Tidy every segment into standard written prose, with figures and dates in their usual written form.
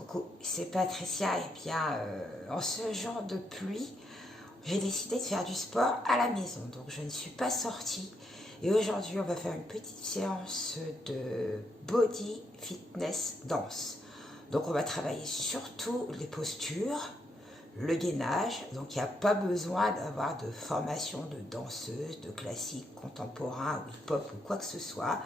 Coucou, c'est Patricia. Et bien, en ce genre de pluie, j'ai décidé de faire du sport à la maison. Donc, je ne suis pas sortie. Et aujourd'hui, on va faire une petite séance de body fitness danse. Donc, on va travailler surtout les postures, le gainage. Donc, il n'y a pas besoin d'avoir de formation de danseuse, de classique, contemporain ou hip-hop ou quoi que ce soit.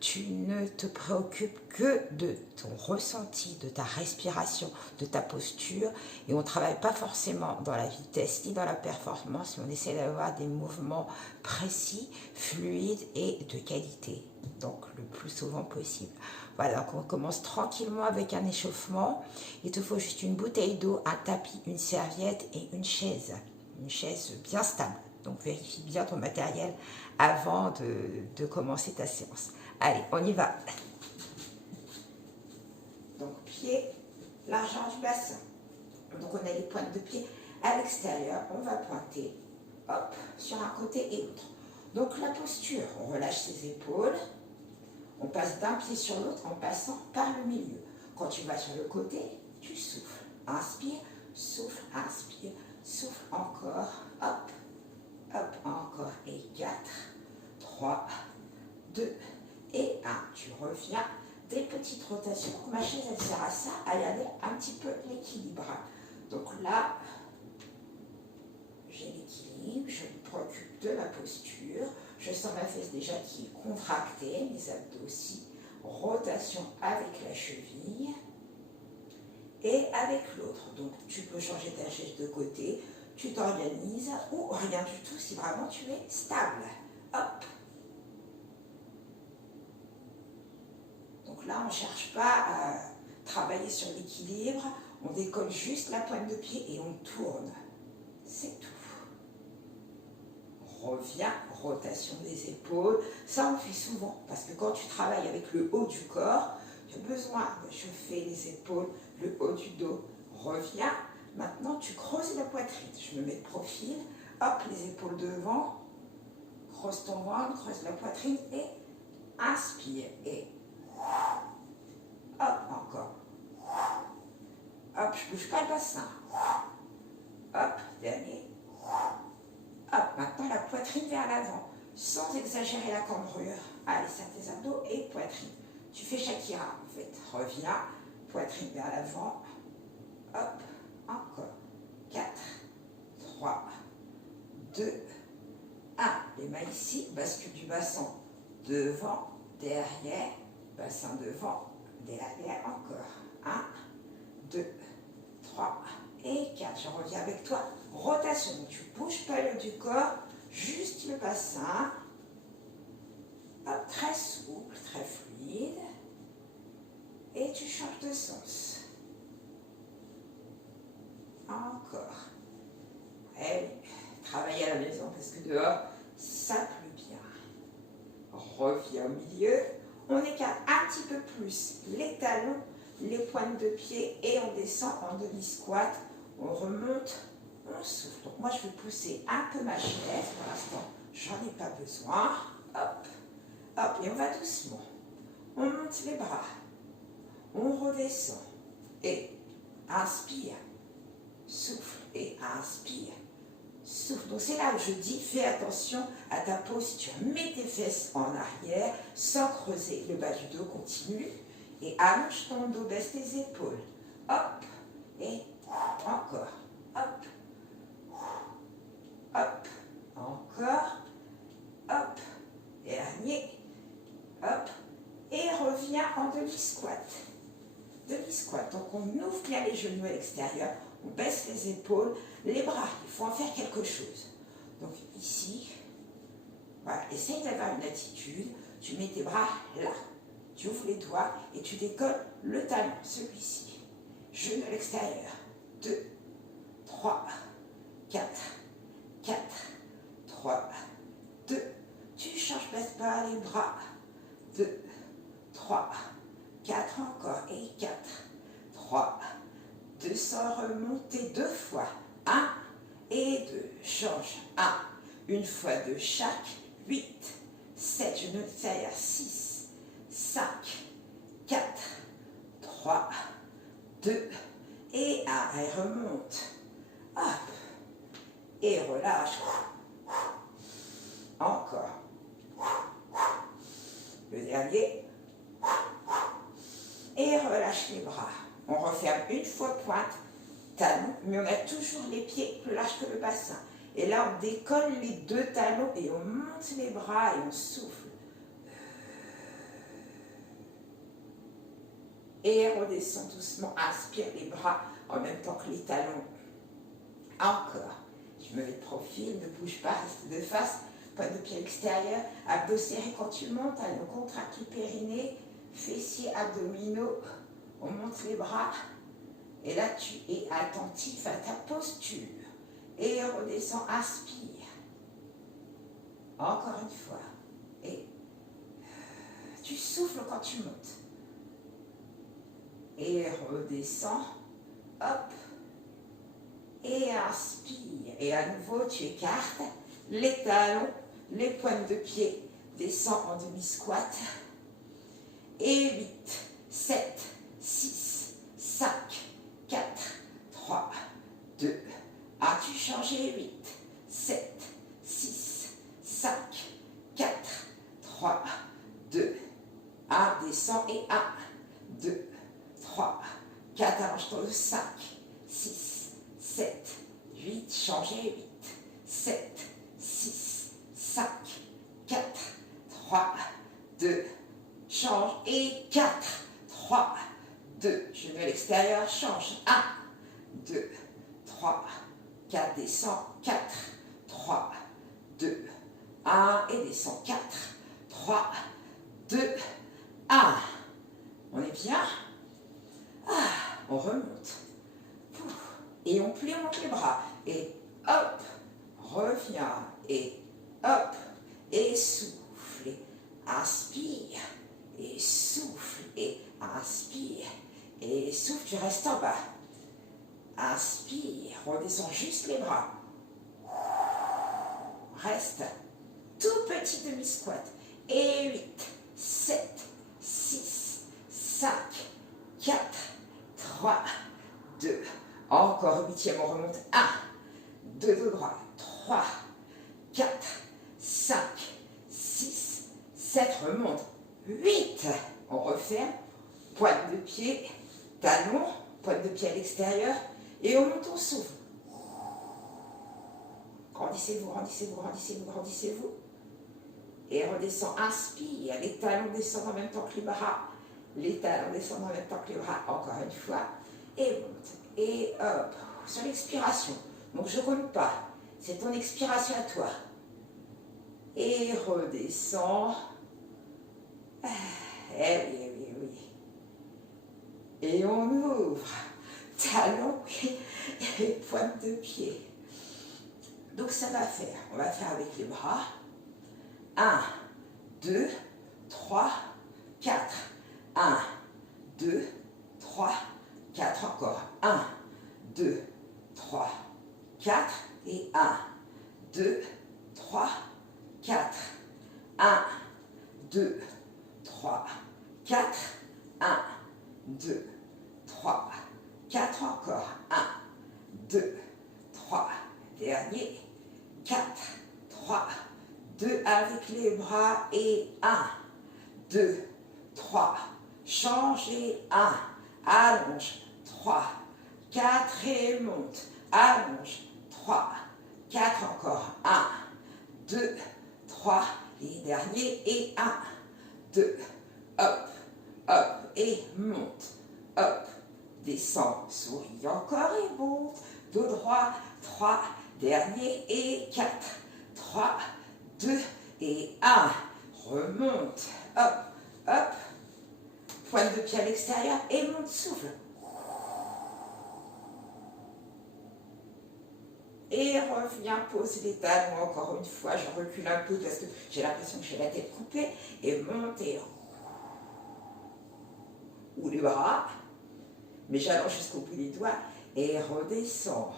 Tu ne te préoccupes que de ton ressenti, de ta respiration, de ta posture. Et on ne travaille pas forcément dans la vitesse ni dans la performance, mais on essaie d'avoir des mouvements précis, fluides et de qualité. Donc le plus souvent possible. Voilà, donc on commence tranquillement avec un échauffement. Il te faut juste une bouteille d'eau, un tapis, une serviette et une chaise. Une chaise bien stable. Donc vérifie bien ton matériel avant de commencer ta séance. Allez, on y va. Donc, pied, largeur du bassin. Donc, on a les pointes de pied à l'extérieur. On va pointer, hop, sur un côté et l'autre. Donc, la posture, on relâche ses épaules. On passe d'un pied sur l'autre en passant par le milieu. Quand tu vas sur le côté, tu souffles. Inspire, souffle, inspire, souffle encore. Hop, hop, encore. Et 4, 3, 2, et 1, tu reviens, des petites rotations. Donc ma chaise, elle sert à ça, à garder un petit peu l'équilibre. Donc là, j'ai l'équilibre, je me préoccupe de ma posture. Je sens ma fesse déjà qui est contractée, mes abdos aussi. Rotation avec la cheville et avec l'autre. Donc tu peux changer ta chaise de côté, tu t'organises ou rien du tout si vraiment tu es stable. Hop. Donc là, on ne cherche pas à travailler sur l'équilibre, on décolle juste la pointe de pied et on tourne. C'est tout. Reviens, rotation des épaules. Ça, on le fait souvent parce que quand tu travailles avec le haut du corps, tu as besoin de chauffer les épaules, le haut du dos. Reviens. Maintenant, tu creuses la poitrine. Je me mets de profil. Hop, les épaules devant. Creuse ton ventre, creuse la poitrine et inspire. Et hop, encore. Hop, je ne bouge pas le bassin. Hop, dernier. Hop, maintenant la poitrine vers l'avant, sans exagérer la cambrure. Allez, serre tes abdos et poitrine. Tu fais Shakira, en fait. Reviens, poitrine vers l'avant. Hop, encore. 4, 3, 2, 1. Les mains ici, bascule du bassin devant, derrière, bassin devant, derrière, encore. 1, 2, 3 et 4. Je reviens avec toi. Rotation. Donc, tu ne bouges pas le haut du corps, juste le bassin. Hop, très souple, très fluide. Et tu changes de sens. Encore. Et travaille à la maison parce que dehors, ça pleut bien. Reviens au milieu. On écarte un petit peu plus les talons, les pointes de pied et on descend en demi-squat. On remonte, on souffle. Donc moi, je vais pousser un peu ma chaise. Pour l'instant, j'en ai pas besoin. Hop, hop, et on va doucement. On monte les bras. On redescend. Et inspire, souffle et inspire. Souffle. Donc c'est là où je dis, fais attention à ta posture. Mets tes fesses en arrière sans creuser. Le bas du dos continue. Et allonge ton dos, baisse tes épaules. Hop. Et encore. Hop. Hop. Encore. Hop. Dernier. Hop. Et reviens en demi-squat. Demi-squat. Donc on ouvre bien les genoux à l'extérieur. On baisse les épaules, les bras, il faut en faire quelque chose. Donc ici, voilà, essaye d'avoir une attitude, tu mets tes bras là, tu ouvres les doigts et tu décolles le talon, celui-ci. Genou à l'extérieur, 2, 3, 4, 4, 3, 2, tu changes, baisse pas les bras, 2, 3, 4 encore et 4, 3, 2, sans remonter 2 fois. 1 et 2. Change. 1. Une fois de chaque. 8, 7. Genoux extérieur. 6, 5, 4, 3, 2, et 1, et remonte, hop, et relâche, encore, le dernier, et relâche les bras. On referme une fois pointe, talon, mais on a toujours les pieds plus larges que le bassin. Et là, on décolle les deux talons et on monte les bras et on souffle. Et on redescend doucement, inspire les bras en même temps que les talons. Encore. Je me mets de profil, ne bouge pas, reste de face, pointe de pied extérieur, abdos serrés quand tu montes, talons contractés, périnée, fessiers, abdominaux. On monte les bras. Et là, tu es attentif à ta posture. Et redescends, inspire. Encore une fois. Et tu souffles quand tu montes. Et redescends. Hop. Et inspire. Et à nouveau, tu écartes les talons, les pointes de pied. Descends en demi-squat. Et 8, 7, 6, 5, 4, 3, 2, 1. Tu changes et 8, 7, 6, 5, 4, 3, 2, 1. Descends et 1, 2, 3, 4. Allonge-toi de 5, 6, 7, 8. Change et 8, 7, 6, 5, 4, 3, 2, change et 4, 3, 2, je vais à l'extérieur, change, 1, 2, 3, 4, descends, 4, 3, 2, 1, et descends, 4, 3, 2, 1. On est bien? On remonte. Et on plie, on monte les bras. Et hop, reviens. Et hop, et souffle. Et inspire. Et souffle. Et inspire. Et souffle, tu restes en bas. Inspire, redescends juste les bras. Reste. Tout petit demi-squat. Et 8, 7, 6, 5, 4, 3, 2. Encore 8e, on remonte. 1, 2 de droit. 3, 4, 5, 6, 7. Remonte. 8. On referme. Pointe de pied, talon, pointe de pied à l'extérieur. Et on monte, on souffle. Grandissez-vous, grandissez-vous, grandissez-vous, grandissez-vous. Et redescend, inspire. Les talons descendent en même temps que les bras. Les talons descendent en même temps que les bras. Encore une fois. Et monte. Et hop. Sur l'expiration. Donc je ne compte pas. C'est ton expiration à toi. Et redescend. Eh oui, oui, oui. Et on ouvre. Talons et pointe de pied. Donc ça va faire. On va faire avec les bras. 1, 2, 3, 4. 1, 2, 3, 4. Encore. 1, 2, 3, 4. Et 1, 2, 3, 4. 1, 2, 3, 4. 1, 2, 3, 4. Encore. 1, 2, 3. Dernier. 4, 3, 2 avec les bras et 1, 2, 3, change et 1, allonge, 3, 4 et monte, allonge, 3, 4 encore, 1, 2, 3, les derniers et 1, 2, hop, hop et monte, hop, descend, souris encore et monte, dos droit, 3, dernier et 4, 3, 2 et 1, remonte, hop, hop, pointe de pied à l'extérieur et monte, souffle. Et reviens, pose les talons encore une fois, je recule un peu parce que j'ai l'impression que j'ai la tête coupée, et monte et ou les bras, mais j'allonge jusqu'au bout des doigts et redescends.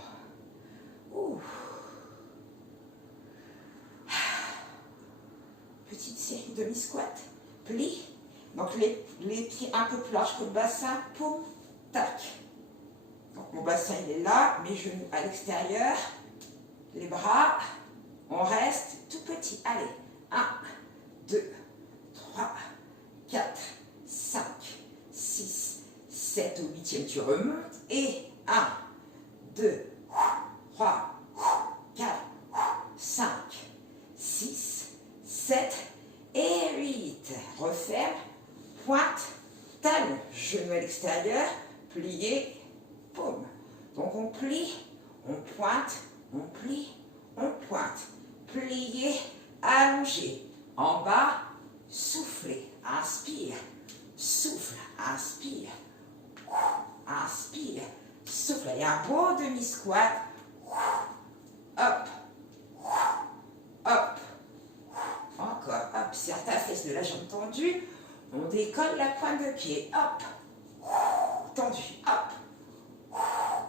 Ouh. Petite série demi-squat, plie, donc les pieds un peu plus larges que le bassin, poum, tac, bassin il est là, mes genoux à l'extérieur, les bras, on reste tout petit. Allez, 1, 2, 3, 4, 5, 6, 7, au 8e tu remontes, et 1, 2, 3, 4, 5, 6, 7 et 8. Referme, pointe, talon, genou à l'extérieur, plié, paume. Donc on plie, on pointe, on plie, on pointe. Plié, allongé. En bas, soufflez, inspire, souffle, inspire, inspire, souffle. Il y a un beau demi-squat. Hop, hop, encore, hop, serre ta fesse de la jambe tendue, on décolle la pointe de pied, hop, tendu, hop,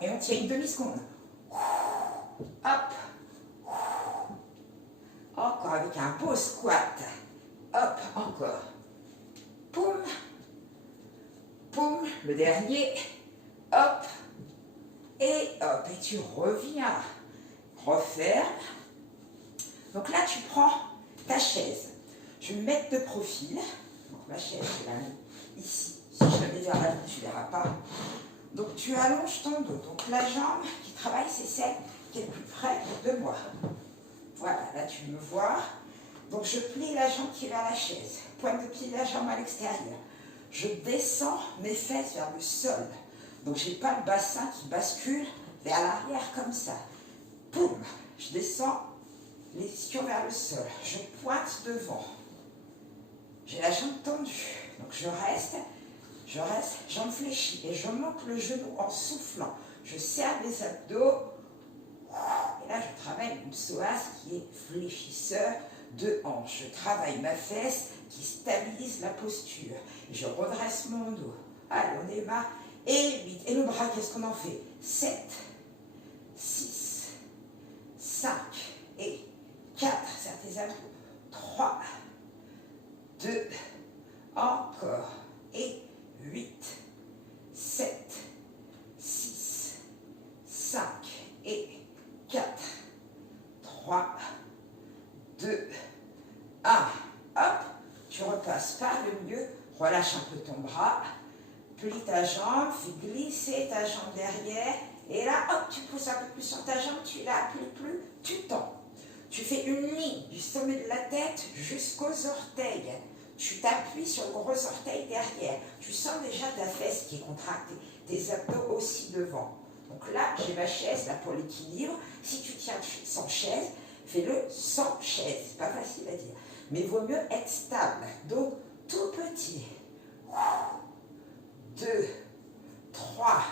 et on tient une demi-seconde, hop, encore avec un beau squat, hop, encore, poum, poum, le dernier, hop, et tu reviens, referme. Donc là, tu prends ta chaise. Je vais me mettre de profil. Donc ma chaise, je la mets ici. Si je la mets vers la tu ne verras pas. Donc tu allonges ton dos. Donc la jambe qui travaille, c'est celle qui est le plus près de moi. Voilà, là tu me vois. Donc je plie la jambe qui est vers la chaise. Pointe de pied de la jambe à l'extérieur. Je descends mes fesses vers le sol. Donc je n'ai pas le bassin qui bascule vers l'arrière comme ça. Poum, je descends les ischions vers le sol. Je pointe devant. J'ai la jambe tendue. Donc je reste, jambe fléchie. Et je monte le genou en soufflant. Je serre les abdos. Et là, je travaille une psoas qui est fléchisseur de hanche. Je travaille ma fesse qui stabilise la posture. Et je redresse mon dos. Allez, on démarre. Et 8. Et le bras, qu'est-ce qu'on en fait? 7, 6, 5 et 4. Serre tes abdos. 3, 2, encore. Et 8, 7, 6, 5 et 4, 3, 2, 1. Hop, tu repasses par le milieu. Relâche un peu ton bras. Plie ta jambe, fais glisser ta jambe derrière. Et là, hop, tu pousses un peu plus sur ta jambe, tu la plies plus, tu tends. Tu fais une ligne du sommet de la tête jusqu'aux orteils. Tu t'appuies sur le gros orteil derrière. Tu sens déjà ta fesse qui est contractée, tes abdos aussi devant. Donc là, j'ai ma chaise là pour l'équilibre. Si tu tiens sans chaise, fais-le sans chaise. C'est pas facile à dire. Mais il vaut mieux être stable. Donc, tout petit. 2, 3,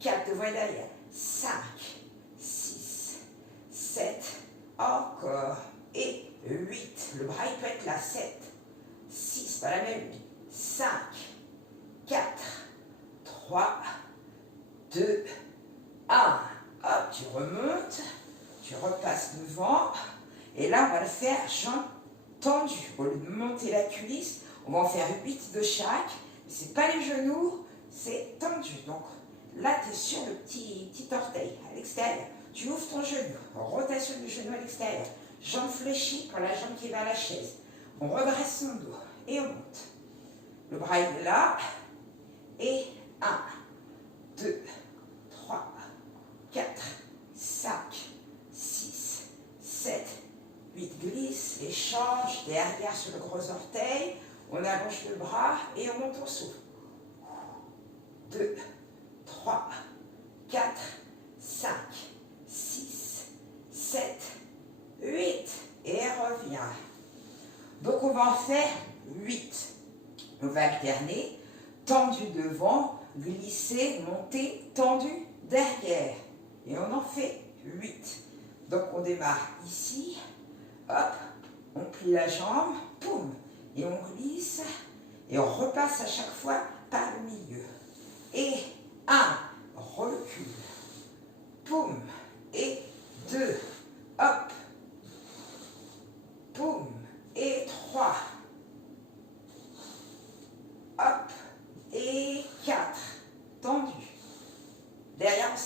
4, devant et derrière. 5, 6, 7, encore. Et 8. Le bras, il peut être là. 7, 6, pas la même. 5, 4, 3, 2, 1. Hop, tu remontes. Tu repasses devant. Et là, on va le faire jambes tendues. Au lieu de monter la cuisse, on va en faire 8 de chaque. Ce n'est pas les genoux, c'est tendu. Donc là, tu es sur le petit orteil à l'extérieur. Tu ouvres ton genou. Rotation du genou à l'extérieur. Jambe fléchie pour la jambe qui est vers la chaise. On redresse son dos et on monte. Le bras est là. Et 1, 2, 3, 4, 5, 6, 7, 8. Glisse et change derrière sur le gros orteil. On allonge le bras et on monte au souffle. 2, 3, 4, 5, 6, 7, 8. Et reviens. Donc on va en faire 8. On va alterner. Tendu devant, glisser, monter, tendu derrière. Et on en fait 8. Donc on démarre ici. Hop, on plie la jambe. Poum. Et on glisse, et on repasse à chaque fois par le milieu. Et 1, recule, poum, et 2, hop, poum, et 3, hop, et 4, tendu. Derrière, on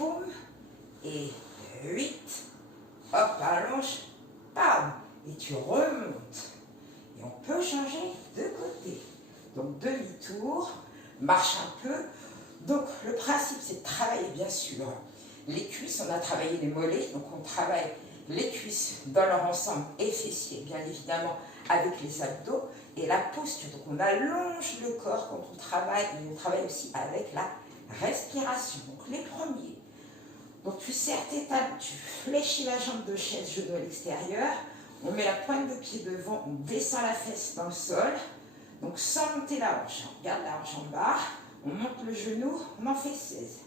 poum, et 8, hop, allonge, pam, et tu remontes. Et on peut changer de côté. Donc demi-tour, marche un peu. Donc le principe c'est de travailler bien sûr les cuisses, on a travaillé les mollets, donc on travaille les cuisses dans leur ensemble et fessiers bien évidemment avec les abdos et la posture. Donc on allonge le corps quand on travaille, et on travaille aussi avec la respiration. Donc les premiers. Donc tu serres tes talons, tu fléchis la jambe de chaise, genou à l'extérieur, on met la pointe de pied devant, on descend la fesse dans le sol, donc sans monter la hanche, on garde la hanche en bas, on monte le genou, on en fait 16.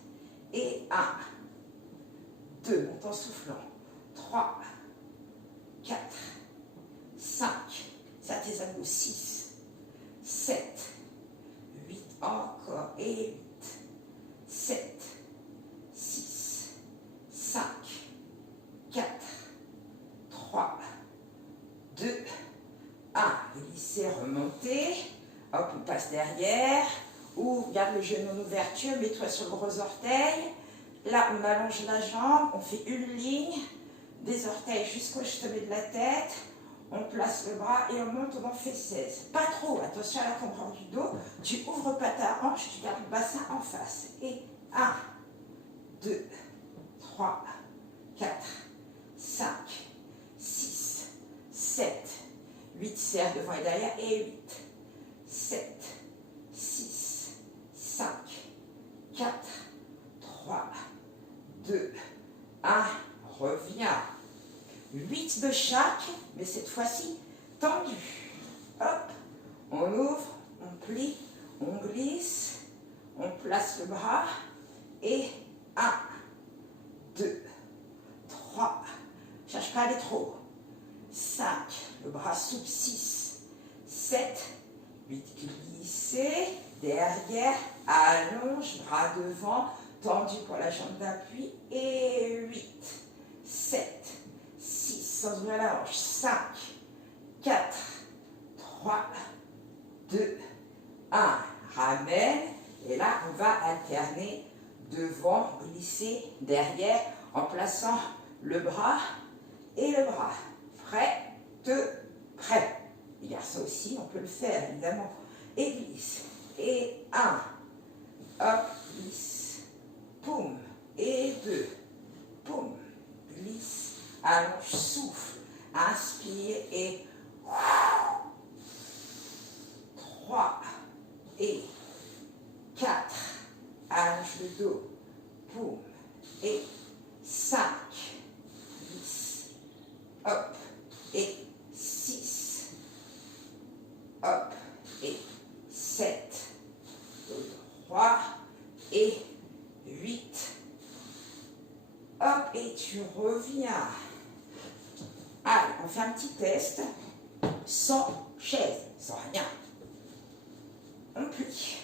Et 1, 2, monte en soufflant, 3, 4, 5, ça tes abdos, 6, 7, 8, encore, et 8, 7, 6, 5, 4, 3, 2, 1. Glissez, remontez. Hop, on passe derrière. Ouvre, garde le genou en ouverture, mets-toi sur le gros orteil. Là, on allonge la jambe, on fait une ligne, des orteils jusqu'au sommet de la tête. On place le bras et on monte, on en fait 16. Pas trop, attention à la compression du dos. Tu ouvres pas ta hanche, tu gardes le bassin en face. Et 1, 2, 3, 4, 5, 6, 7, 8, serre devant et derrière, et 8, 7, 6, 5, 4, 3, 2, 1, reviens. 8 de chaque, mais cette fois-ci tendu. Hop, on ouvre, on plie, on glisse, on place le bras, et 1, 2, 3, cherche pas à aller trop haut. 5, le bras souple, 6, 7, 8, glissez, derrière, allonge, bras devant, tendu pour la jambe d'appui, et 8, 7, 6, sans ouvrir la hanche, 5, 4, 3, 2, 1, ramène, et là on va alterner devant, glisser, derrière, en plaçant le bras et le bras. Prêt, prêt. Les garçons aussi, on peut le faire évidemment. Et glisse. Et 1, hop, glisse, poum. Et 2, poum, glisse, allonge, souffle, inspire et 3 et 4, allonge le dos, poum, et 5, glisse, hop, et 6, hop, et 7, 3, et 8, hop, et tu reviens. Allez, on fait un petit test, sans chaise, sans rien. On plie,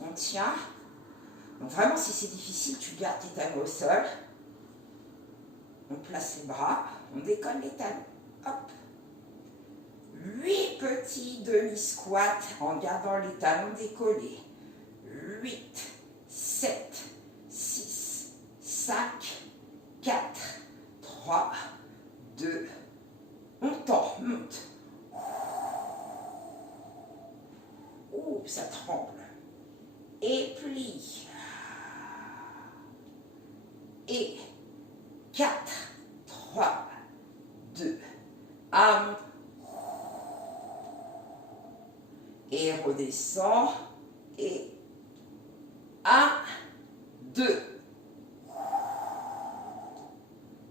on tient. Donc vraiment, si c'est difficile, tu gardes tes talons au sol. On place les bras, on décolle les talons. Hop. 8 petits demi-squats en gardant les talons décollés. 8, 7, 6, 5, 4, 3, 2, on tend, monte. Ouh, ça tremble. Et plie. Et 4, 3, 2, 1. Et redescend. Et 1, 2.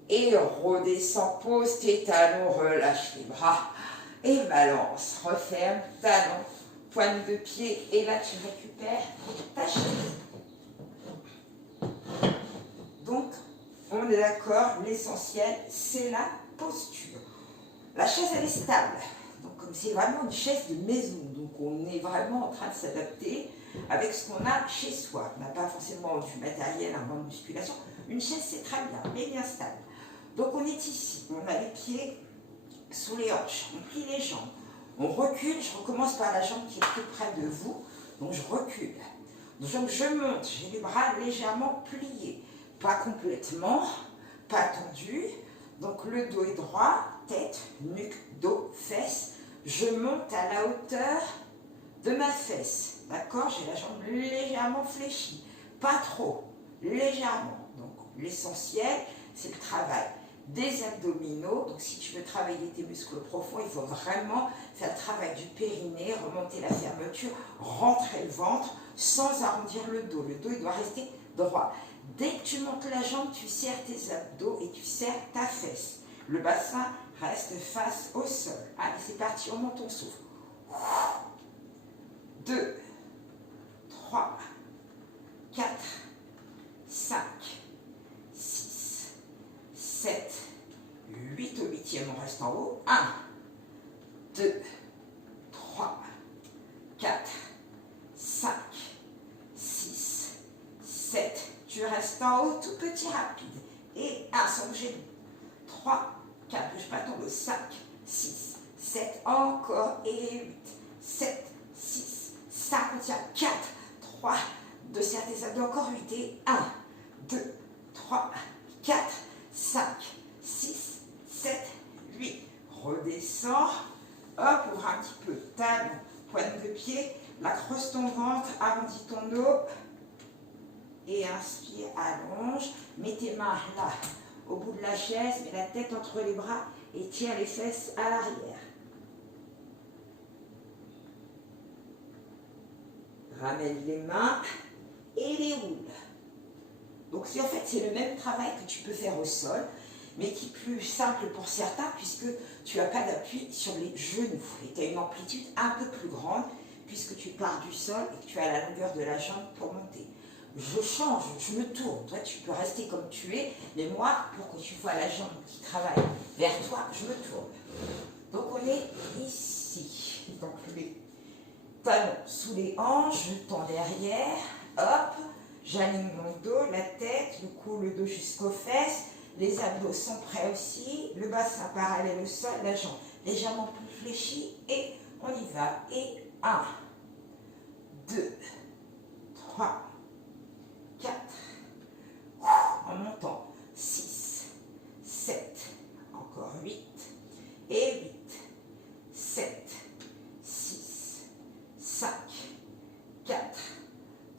Et redescend, pose tes talons, relâche les bras. Et balance, referme, talons, pointe de pied. Et là, tu récupères ta chaise. Donc, on est d'accord, l'essentiel, c'est la posture. La chaise, elle est stable. Donc, comme c'est vraiment une chaise de maison, donc on est vraiment en train de s'adapter avec ce qu'on a chez soi. On n'a pas forcément du matériel, un banc de musculation. Une chaise, c'est très bien, mais bien stable. Donc, on est ici. On a les pieds sous les hanches. On plie les jambes. On recule. Je recommence par la jambe qui est plus près de vous. Donc, je recule. Donc, je monte. J'ai les bras légèrement pliés. pas complètement, pas tendu. Donc le dos est droit, tête, nuque, dos, fesses. Je monte à la hauteur de ma fesse. D'accord? J'ai la jambe légèrement fléchie. Pas trop, légèrement. Donc l'essentiel, c'est le travail des abdominaux. Donc si tu veux travailler tes muscles profonds, il faut vraiment faire le travail du périnée, remonter la fermeture, rentrer le ventre sans arrondir le dos. Le dos, il doit rester droit. Dès que tu montes la jambe, tu serres tes abdos et tu serres ta fesse. Le bassin reste face au sol. Allez, c'est parti, on monte, on souffle. 2, 3, 4, 5, 6, 7, 8. Au 8e, on reste en haut. 1, 2, 3, 4, 5, 6, 7. Tu restes en haut, tout petit, rapide. Et 1, sans bouger. 3, 4, bouge pas ton dos. 5, 6, 7, encore. Et 8, 7, 6, 5, on tient. 4, 3, 2, serre tes abdos, encore 8. Et 1, 2, 3, 4, 5, 6, 7, 8. Redescends. Hop, ouvre un petit peu. Talon, pointe de pied. Accroche ton ventre, arrondis ton dos. Et inspire, allonge. Mets tes mains là, au bout de la chaise. Mets la tête entre les bras et tiens les fesses à l'arrière. Ramène les mains et les roule. Donc en fait, c'est le même travail que tu peux faire au sol, mais qui est plus simple pour certains puisque tu n'as pas d'appui sur les genoux. Et tu as une amplitude un peu plus grande puisque tu pars du sol et que tu as la longueur de la jambe pour monter. Je change, je me tourne. Toi, tu peux rester comme tu es, mais moi, pour que tu vois la jambe qui travaille vers toi, je me tourne. Donc, on est ici. Donc, les talons sous les hanches, je tends derrière. Hop, j'aligne mon dos, la tête, le cou, le dos jusqu'aux fesses. Les abdos sont prêts aussi. Le bassin parallèle au sol, la jambe légèrement plus fléchie. Et on y va. Et 1, 2, 3, 4, en montant, 6, 7, encore 8, et 8, 7, 6, 5, 4,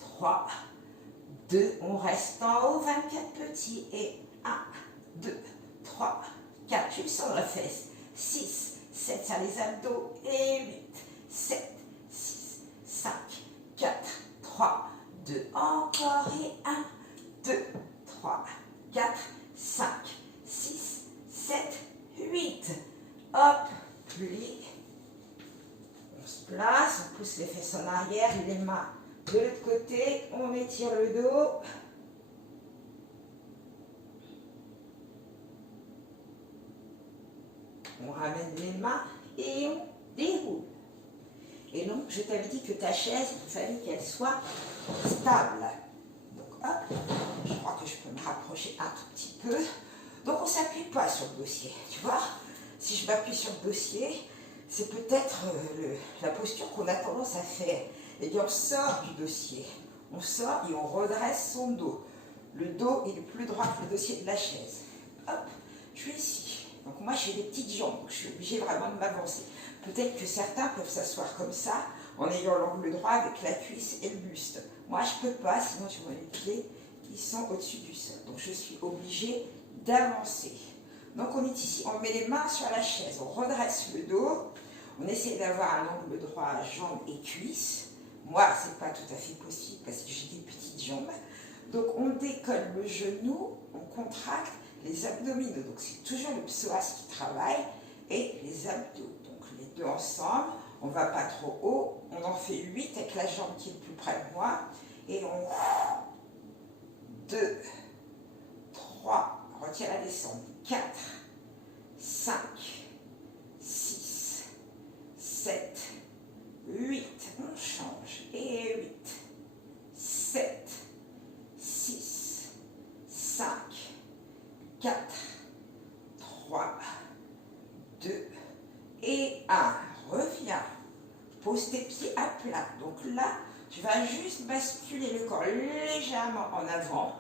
3, 2, on reste en haut, 24 petits, et 1, 2, 3, 4, tu le sens dans la fesse, 6, 7, ça les abdos, et 8, 7, 6, 5, 4, 3, 2, encore, et 1, 2, 3, 4, 5, 6, 7, 8. Hop, plie. On se place, on pousse les fesses en arrière et les mains de l'autre côté. On étire le dos. On ramène les mains et on déroule. Et donc, je t'avais dit que ta chaise, il fallait qu'elle soit stable. Donc, hop, je crois que je peux me rapprocher un tout petit peu. Donc, on ne s'appuie pas sur le dossier, tu vois. Si je m'appuie sur le dossier, c'est peut-être la posture qu'on a tendance à faire. Et bien, on sort du dossier. On sort et on redresse son dos. Le dos est le plus droit que le dossier de la chaise. Hop, je suis ici. Donc, moi, j'ai des petites jambes, donc je suis obligée vraiment de m'avancer. Peut-être que certains peuvent s'asseoir comme ça, en ayant l'angle droit avec la cuisse et le buste. Moi, je ne peux pas, sinon je vois les pieds qui sont au-dessus du sol. Donc, je suis obligée d'avancer. Donc, on est ici. On met les mains sur la chaise, on redresse le dos. On essaie d'avoir un angle droit jambes et cuisses. Moi, ce n'est pas tout à fait possible parce que j'ai des petites jambes. Donc, on décolle le genou, on contracte les abdominaux. Donc, c'est toujours le psoas qui travaille et les abdos. Donc, les deux ensemble. On ne va pas trop haut. On en fait 8 avec la jambe qui est le plus près de moi. Et on... 2, 3, retiens la descente. 4, 5, 6, 7, 8. On change. Et 8, 7, 6, 5, 4, 3, 2 et 1. Reviens. Pose tes pieds à plat. Donc là, tu vas juste basculer le corps légèrement en avant.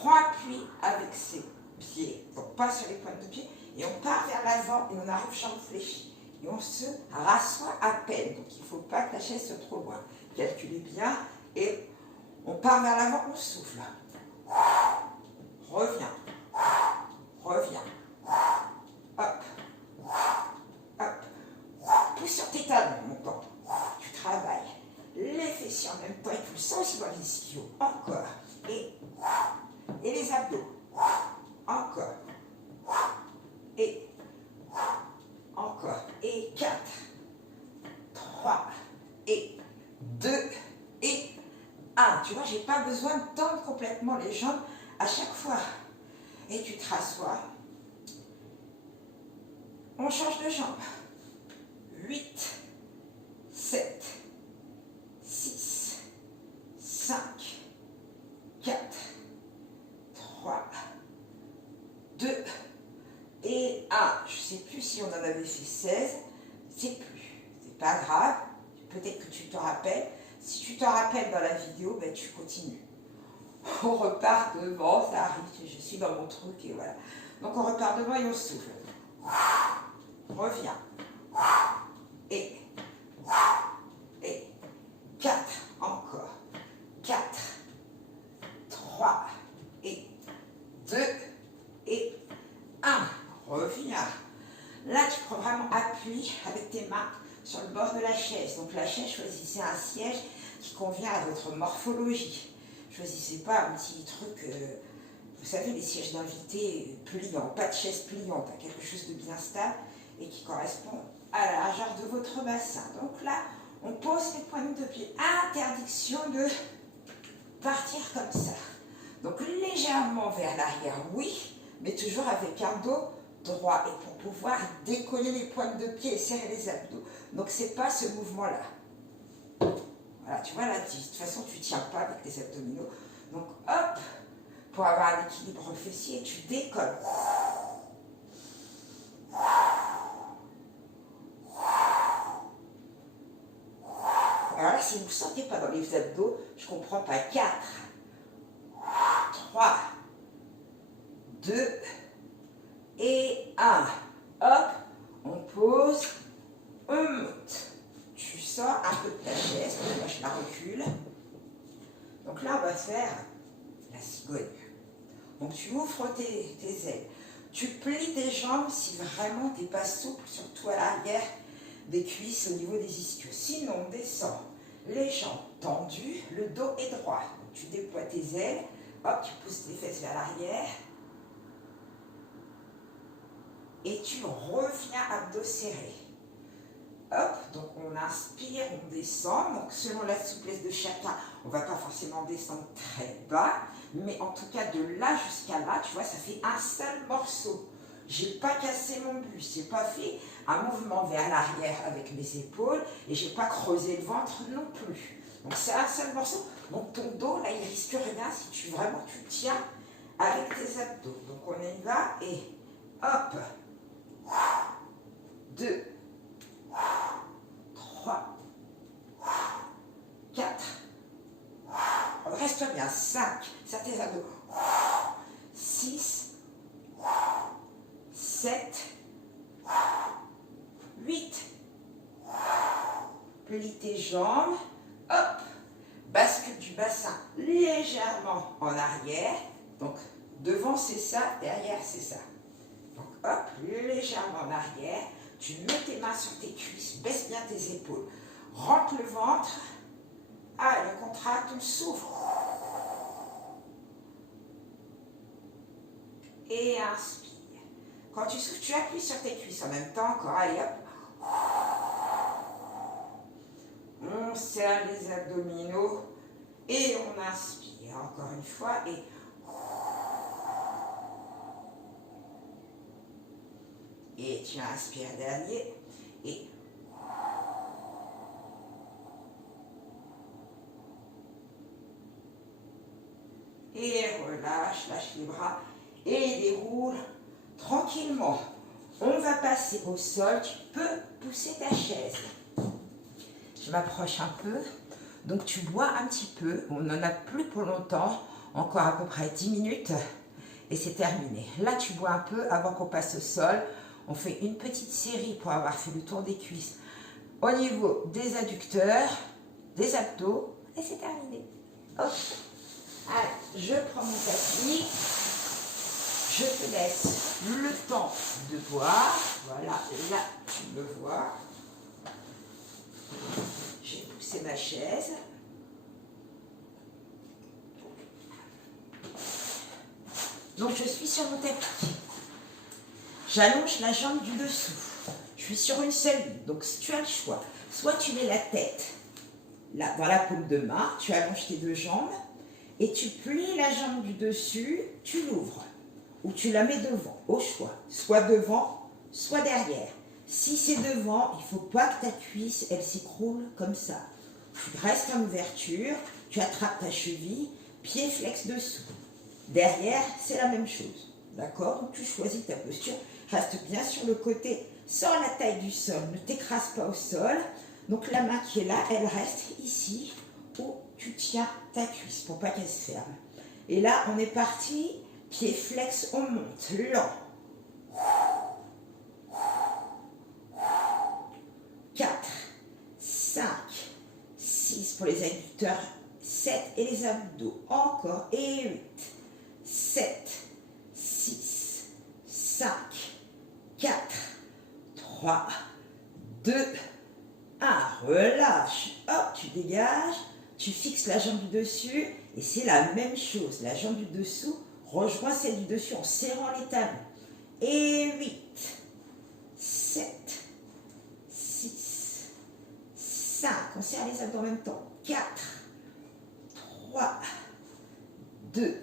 prend appui avec ses pieds, donc pas sur les pointes de pied, et on part vers l'avant et on arrive jambes fléchies. Et on se rassoit à peine, donc il ne faut pas que la chaise soit trop loin. Calculez bien, et on part vers l'avant, on souffle. Reviens, reviens, hop, hop, pousse sur tes talons, mon temps. Tu travailles les fessiers en même temps, et tu le sens aussi dans les ischios. Encore, et les abdos. Encore, et encore, et 4, 3, et 2, et 1. Tu vois, j'ai pas besoin de tendre complètement les jambes à chaque fois. Et tu te rassois. On change de jambe. 8, 7, 6, 5, 4, 3, 2 et 1. Je ne sais plus si on en avait fait 16. C'est plus. C'est pas grave. Peut-être que tu t'en rappelles. Si tu t'en rappelles dans la vidéo, ben tu continues. On repart devant, ça arrive. Je suis dans mon truc et voilà. Donc on repart devant et on souffle. Reviens. Et 4. Encore. 4, 3 et 2 et 1. Reviens. Là, tu prends vraiment appui avec tes mains sur le bord de la chaise. Donc la chaise, choisissez un siège qui convient à votre morphologie. Choisissez pas un petit truc, vous savez, les sièges d'invités pliants, pas de chaise pliante, hein, quelque chose de bien stable et qui correspond à la largeur de votre bassin. Donc là, on pose les pointes de pied. Interdiction de partir comme ça. Donc légèrement vers l'arrière, oui, mais toujours avec un dos droit et pour pouvoir décoller les pointes de pied et serrer les abdos. Donc c'est pas ce mouvement-là. Voilà, tu vois là, de toute façon tu tiens pas avec les abdominaux. Donc hop, pour avoir un équilibre fessier, tu décolles. Alors là, si vous ne sentez pas dans les abdos, je comprends pas. 4, 3, 2 et 1. Hop, on pose, on monte. Tu sors un peu de ta chaise, moi je la recule. Donc là, on va faire la cigogne. Donc tu ouvres tes ailes. Tu plies tes jambes si vraiment tu n'es pas souple, surtout à l'arrière des cuisses au niveau des ischios. Sinon, on descend les jambes tendues, le dos est droit. Donc, tu déploies tes ailes, hop, tu pousses tes fesses vers l'arrière. Et tu reviens abdos serrés. Hop, donc on inspire, on descend. Donc selon la souplesse de chacun, on ne va pas forcément descendre très bas. Mais en tout cas, de là jusqu'à là, tu vois, ça fait un seul morceau. J'ai pas cassé mon buste, j'ai pas fait un mouvement vers l'arrière avec mes épaules et j'ai pas creusé le ventre non plus. Donc c'est un seul morceau. Donc ton dos, là, il risque rien si tu vraiment tu tiens avec tes abdos. Donc on y va et hop, 2, 3, 4, reste bien, 5, serre tes abdos, 6, 7, 8, plie tes jambes, hop, bascule du bassin légèrement en arrière, donc devant c'est ça, derrière c'est ça. Donc hop, légèrement en arrière, tu mets tes mains sur tes cuisses, baisse bien tes épaules, rentre le ventre, allez, on contracte, on souffle. Et inspire. Quand tu souffles, tu appuies sur tes cuisses en même temps, encore, allez hop. On serre les abdominaux et on inspire encore une fois et tu inspires dernier et relâche, lâche les bras et déroule tranquillement. On va passer au sol, tu peux pousser ta chaise. Je m'approche un peu. Donc tu bois un petit peu, on n'en a plus pour longtemps. Encore à peu près 10 minutes et c'est terminé. Là, tu bois un peu avant qu'on passe au sol. On fait une petite série pour avoir fait le tour des cuisses au niveau des adducteurs, des abdos et c'est terminé. Ok. Allez, je prends mon tapis. Je te laisse le temps de boire. Voilà, là, tu me vois. J'ai poussé ma chaise. Donc, je suis sur mon tapis. J'allonge la jambe du dessous. Je suis sur une seule ligne. Donc, si tu as le choix, soit tu mets la tête là, dans la paume de main, tu allonges tes deux jambes et tu plies la jambe du dessus, tu l'ouvres. Ou tu la mets devant, au choix. Soit devant, soit derrière. Si c'est devant, il ne faut pas que ta cuisse, elle s'écroule comme ça. Tu restes en ouverture, tu attrapes ta cheville, pied flex dessous. Derrière, c'est la même chose. D'accord? Donc tu choisis ta posture. Reste bien sur le côté, sors la taille du sol, ne t'écrase pas au sol. Donc la main qui est là, elle reste ici où tu tiens ta cuisse pour pas qu'elle se ferme. Et là, on est parti. Pied flex, on monte, lent. 4, 5, 6 pour les adducteurs, 7 et les abdos, encore, et 8, 7, 6, 5, 4, 3, 2, 1, relâche, hop, tu dégages, tu fixes la jambe du dessus, et c'est la même chose, la jambe du dessous rejoint celle du dessus en serrant les talons. Et 8, 7, 6, 5, on serre les abdos en même temps. 4, 3, 2,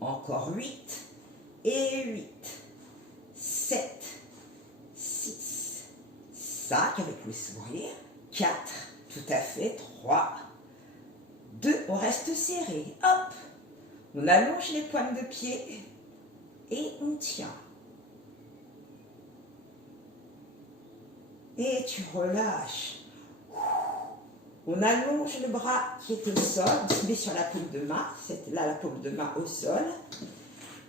encore 8, et 8, 7, 6, 5, avec le sourire. 4, tout à fait, 3, 2, on reste serré. Hop! On allonge les pointes de pied et on tient. Et tu relâches. On allonge le bras qui est au sol, on se met sur la paume de main, c'est là la paume de main au sol.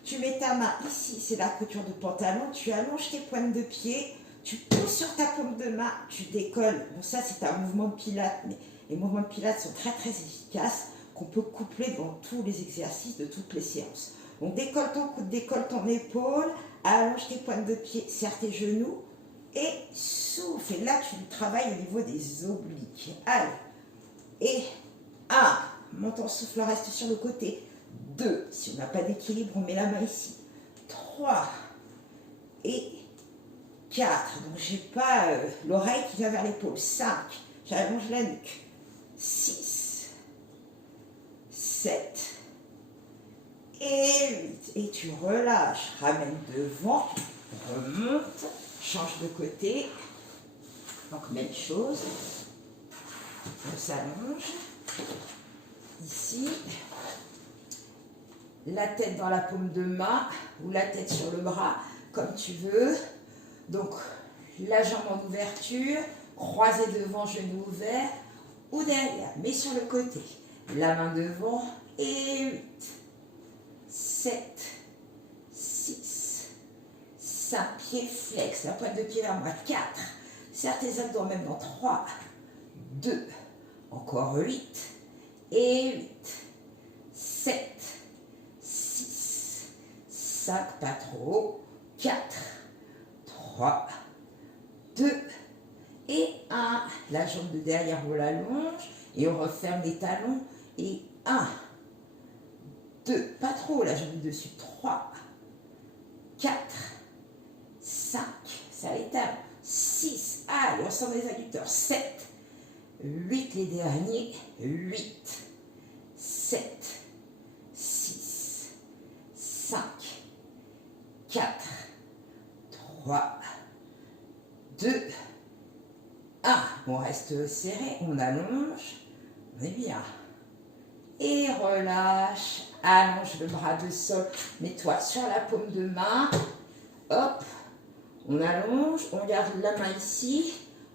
Tu mets ta main ici, c'est la couture du pantalon, tu allonges tes pointes de pied, tu pousses sur ta paume de main, tu décolles. Bon, ça c'est un mouvement de pilates, mais les mouvements de pilates sont très très efficaces, qu'on peut coupler dans tous les exercices de toutes les séances. Donc décolle ton coude, décolle ton épaule, allonge tes pointes de pied, serre tes genoux et souffle. Et là, tu travailles au niveau des obliques. Allez. Et 1, monte ton souffle, reste sur le côté. 2, si on n'a pas d'équilibre, on met la main ici. 3 et 4. Donc, j'ai pas l'oreille qui va vers l'épaule. 5, j'allonge la nuque. 6. 7 et 8. Et tu relâches. Ramène devant. Remonte. Change de côté. Donc, même chose. On s'allonge. Ici. La tête dans la paume de main ou la tête sur le bras, comme tu veux. Donc, la jambe en ouverture. Croisée devant, genou ouvert. Ou derrière, mais sur le côté. La main devant et 8, 7, 6, 5, pied flex, la pointe de pied vers moi, 4, serre tes abdos même dans 3, 2, encore 8, et 8, 7, 6, 5, pas trop, 4, 3, 2, et 1. La jambe de derrière, on l'allonge et on referme les talons. Et 1, 2, pas trop, la jambe du dessus, 3, 4, 5, ça les talons, 6, allez, on sort les adducteurs, 7, 8 les derniers, 8, 7, 6, 5, 4, 3, 2, 1. On reste serré, on allonge, on est bien. Et relâche, allonge le bras de sol, mets-toi sur la paume de main, hop, on allonge, on garde la main ici,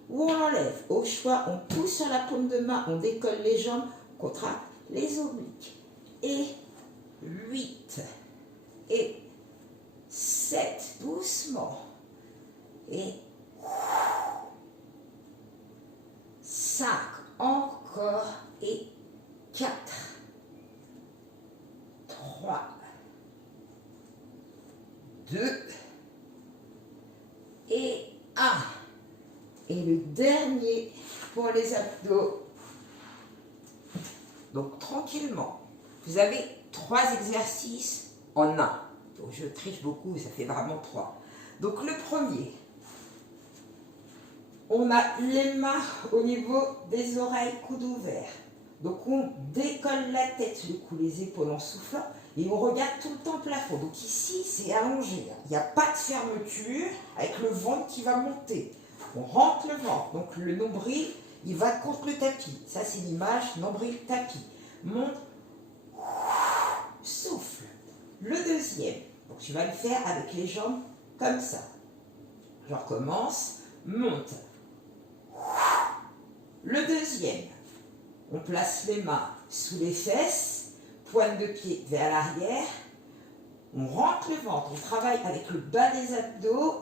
ou on l'enlève. Au choix, on pousse sur la paume de main, on décolle les jambes, contracte les obliques. Et 8 et 7, doucement. Et 5, encore. Et 4, 3, 2 et 1. Et le dernier pour les abdos. Donc tranquillement, vous avez 3 exercices en un. Donc je triche beaucoup, ça fait vraiment 3. Donc le premier, on a les mains au niveau des oreilles, coude ouvert. Donc on décolle la tête, le cou, les épaules en soufflant et on regarde tout le temps le plafond. Donc ici c'est allongé, il n'y a pas de fermeture avec le ventre qui va monter. On rentre le ventre, donc le nombril il va contre le tapis. Ça c'est l'image nombril tapis. Monte, souffle. Le deuxième, donc tu vas le faire avec les jambes comme ça. Je recommence, monte. Le deuxième, on place les mains sous les fesses, pointe de pied vers l'arrière, on rentre le ventre, on travaille avec le bas des abdos,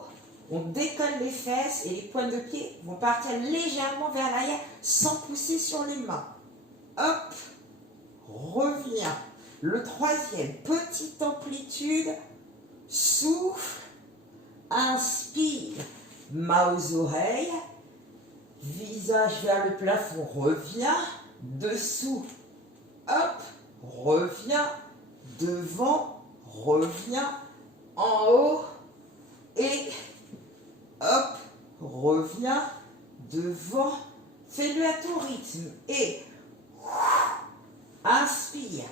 on décolle les fesses et les pointes de pied vont partir légèrement vers l'arrière sans pousser sur les mains. Hop, reviens. Le troisième, petite amplitude, souffle, inspire, main aux oreilles, visage vers le plafond, reviens, dessous, hop, reviens, devant, reviens, en haut, et hop, reviens, devant, fais-le à ton rythme, et inspire,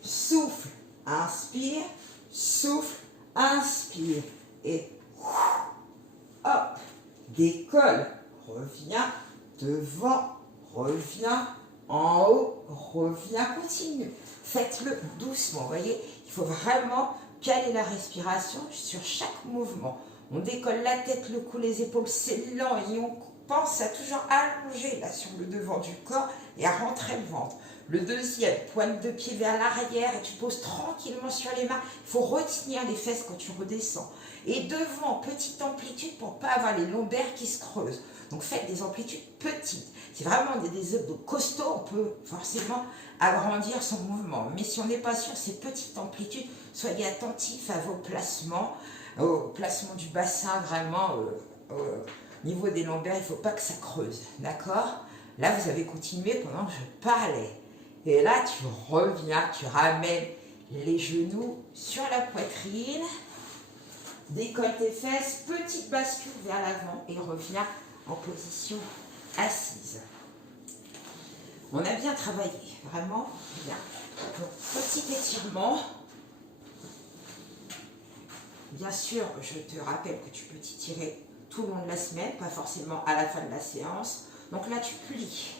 souffle, inspire, et hop, décolle, reviens, devant, reviens, en haut, reviens, continue. Faites-le doucement, vous voyez, il faut vraiment caler la respiration sur chaque mouvement. On décolle la tête, le cou, les épaules, c'est lent et on pense à toujours allonger là sur le devant du corps et à rentrer le ventre. Le deuxième, pointe de pied vers l'arrière et tu poses tranquillement sur les mains. Il faut retenir les fesses quand tu redescends. Et devant, petite amplitude pour ne pas avoir les lombaires qui se creusent. Donc faites des amplitudes petites. C'est vraiment des abdos costauds, on peut forcément agrandir son mouvement. Mais si on n'est pas sur ces petites amplitudes, soyez attentifs à vos placements, au placement du bassin vraiment au niveau des lombaires. Il ne faut pas que ça creuse, d'accord? Là, vous avez continué pendant que je parlais. Et là, tu reviens, tu ramènes les genoux sur la poitrine, décolle tes fesses, petite bascule vers l'avant et reviens en position assise. On a bien travaillé, vraiment bien. Donc, petit étirement. Bien sûr, je te rappelle que tu peux t'étirer tout le long de la semaine, pas forcément à la fin de la séance. Donc là, tu plies,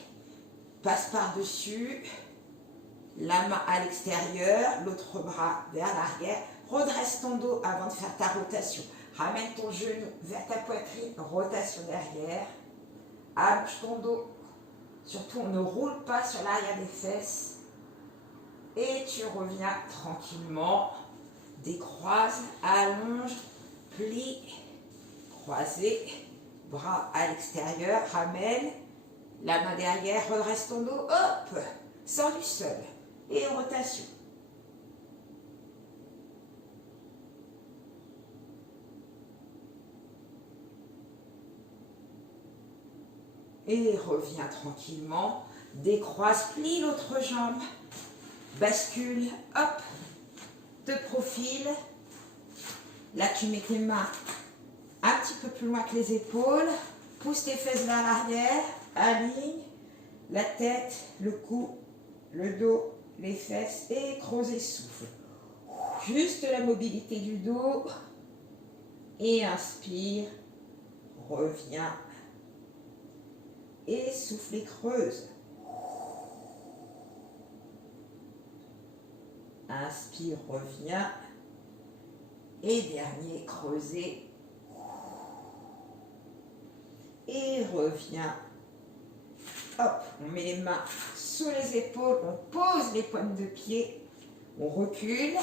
passe par-dessus, la main à l'extérieur, l'autre bras vers l'arrière, redresse ton dos avant de faire ta rotation. Ramène ton genou vers ta poitrine, rotation derrière, allonge ton dos. Surtout, on ne roule pas sur l'arrière des fesses. Et tu reviens tranquillement, décroise, allonge, plie, croisé, bras à l'extérieur, ramène, la main derrière, redresse ton dos, hop, sors du sol. Et rotation. Et reviens tranquillement, décroise, plie l'autre jambe, bascule, hop, de profil. Là, tu mets tes mains un petit peu plus loin que les épaules, pousse tes fesses vers l'arrière, aligne la tête, le cou, le dos, les fesses et creuse et souffle. Juste la mobilité du dos et inspire, reviens et souffle et creuse. Inspire, reviens et dernier, creuser et reviens. Hop, on met les mains sous les épaules, on pose les pointes de pied, On recule,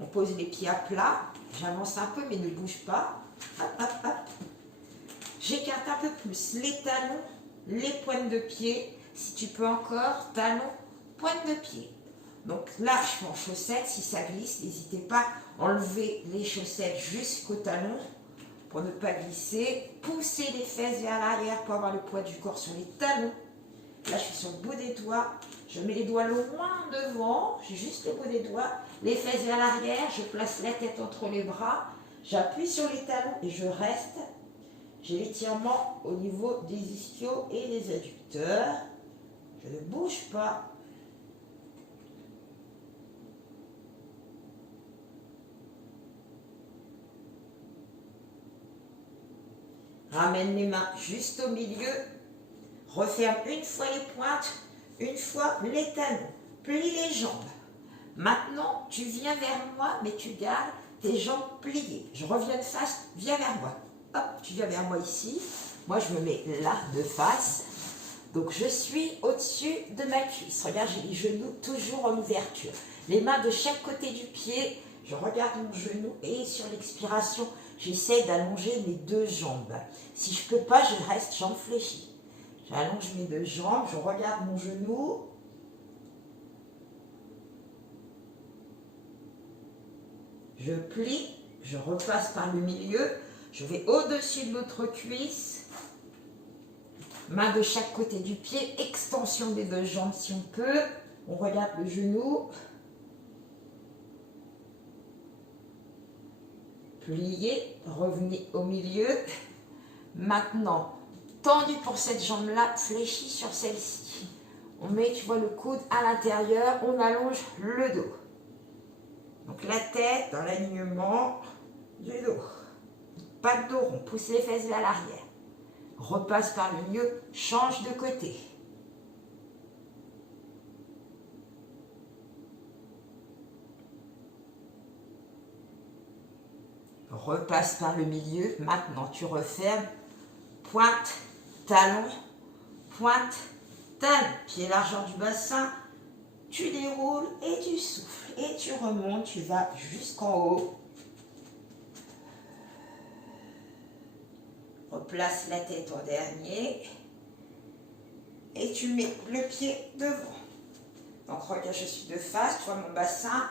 on pose les pieds à plat. J'avance un peu, mais ne bouge pas. Hop, hop, hop. J'écarte un peu plus les talons, les pointes de pied. Si tu peux encore, talons, pointes de pied. Donc là, je suis en chaussettes. Si ça glisse, n'hésitez pas à enlever les chaussettes jusqu'au talon pour ne pas glisser. Poussez les fesses vers l'arrière pour avoir le poids du corps sur les talons. Là, je suis sur le bout des doigts. Je mets les doigts loin devant. J'ai juste le bout des doigts. Les fesses vers l'arrière. Je place la tête entre les bras. J'appuie sur les talons et je reste. J'ai l'étirement au niveau des ischios et des adducteurs. Je ne bouge pas. Ramène les mains juste au milieu. Referme une fois les pointes, une fois les talons. Plie les jambes. Maintenant, tu viens vers moi, mais tu gardes tes jambes pliées. Je reviens de face, viens vers moi. Hop, tu viens vers moi ici. Moi, je me mets là, de face. Donc, je suis au-dessus de ma cuisse. Regarde, j'ai les genoux toujours en ouverture. Les mains de chaque côté du pied. Je regarde mon genou et sur l'expiration, j'essaie d'allonger mes deux jambes. Si je ne peux pas, je reste jambes fléchies. J'allonge mes deux jambes, je regarde mon genou. Je plie, je repasse par le milieu. Je vais au-dessus de l'autre cuisse. Main de chaque côté du pied, extension des deux jambes si on peut. On regarde le genou. Pliez, revenez au milieu. Maintenant, tendu pour cette jambe-là, fléchi sur celle-ci. On met, tu vois, le coude à l'intérieur, on allonge le dos. Donc la tête dans l'alignement du dos. Pas de dos rond, pousse les fesses vers l'arrière. Repasse par le milieu, change de côté. Repasse par le milieu. Maintenant, tu refermes. Pointe, talon, pointe, talon. Pied largeur du bassin. Tu déroules et tu souffles. Et tu remontes, tu vas jusqu'en haut. Replace la tête en dernier. Et tu mets le pied devant. Donc regarde, je suis de face, tu vois mon bassin.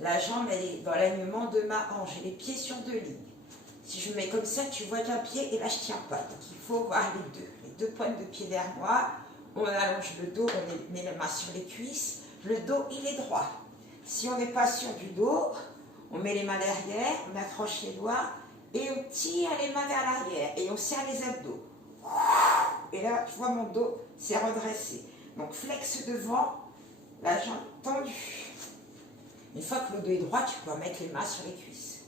La jambe, elle est dans l'alignement de ma hanche. J'ai les pieds sur deux lignes. Si je mets comme ça, tu vois qu'un pied et là, je ne tiens pas. Donc il faut voir les deux pointes de pied vers moi. On allonge le dos, on met les mains sur les cuisses. Le dos, il est droit. Si on n'est pas sûr du dos, on met les mains derrière, on accroche les doigts et on tire les mains vers l'arrière et on serre les abdos. Et là, tu vois, mon dos s'est redressé. Donc flex devant, la jambe tendue. Une fois que le dos est droit, tu peux mettre les mains sur les cuisses.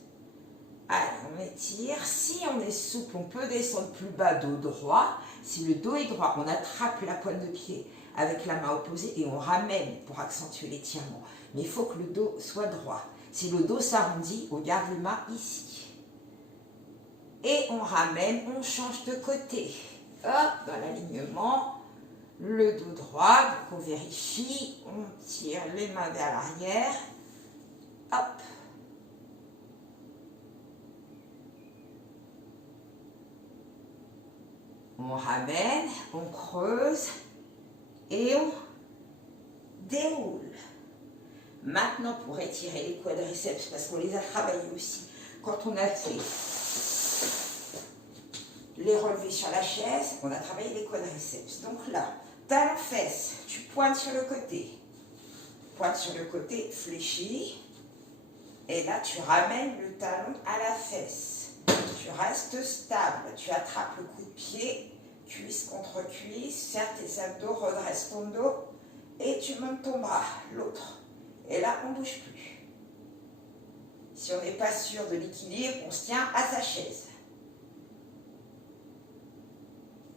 Allez, on étire. Si on est souple, on peut descendre plus bas, dos droit. Si le dos est droit, on attrape la pointe de pied avec la main opposée et on ramène pour accentuer l'étirement. Mais il faut que le dos soit droit. Si le dos s'arrondit, on garde les mains ici. Et on ramène, on change de côté. Hop, dans l'alignement, le dos droit. Donc on vérifie, on tire les mains vers l'arrière. Hop. On ramène, on creuse et on déroule. Maintenant, pour étirer les quadriceps, parce qu'on les a travaillés aussi, quand on a fait les relevés sur la chaise, on a travaillé les quadriceps. Donc là, talon fesses, tu pointes sur le côté. Pointe sur le côté, fléchi. Et là, tu ramènes le talon à la fesse. Tu restes stable. Tu attrapes le coup de pied, cuisse contre cuisse, serre tes abdos, redresse ton dos et tu montes ton bras, l'autre. Et là, on ne bouge plus. Si on n'est pas sûr de l'équilibre, on se tient à sa chaise.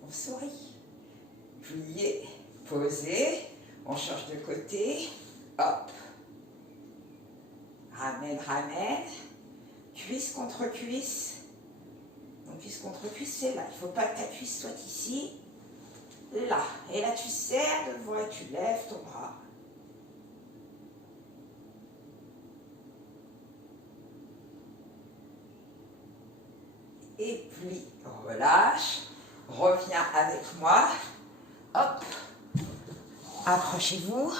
On sourit. Plié, posé. On change de côté. Hop. Ramène, ramène. Cuisse contre cuisse. Donc cuisse contre cuisse, c'est là. Il ne faut pas que ta cuisse soit ici. Là. Et là, tu serres devant et tu lèves ton bras. et puis relâche. Reviens avec moi. Hop. Approchez-vous.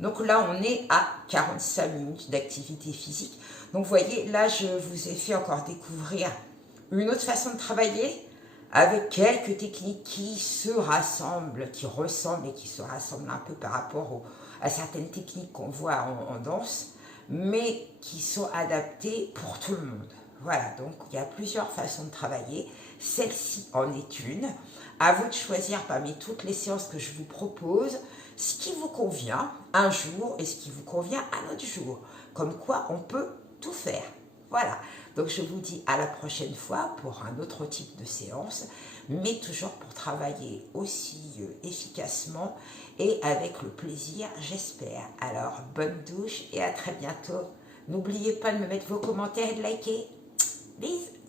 Donc là, on est à 45 minutes d'activité physique. Donc vous voyez, là, je vous ai fait encore découvrir une autre façon de travailler avec quelques techniques qui se rassemblent, qui ressemblent et qui se rassemblent un peu par rapport à certaines techniques qu'on voit en danse, mais qui sont adaptées pour tout le monde. Voilà, donc il y a plusieurs façons de travailler. Celle-ci en est une. À vous de choisir parmi toutes les séances que je vous propose ce qui vous convient un jour et ce qui vous convient un autre jour. Comme quoi, on peut tout faire. Voilà, donc je vous dis à la prochaine fois pour un autre type de séance, mais toujours pour travailler aussi efficacement et avec le plaisir, j'espère. Alors, bonne douche et à très bientôt. N'oubliez pas de me mettre vos commentaires et de liker. Bisous.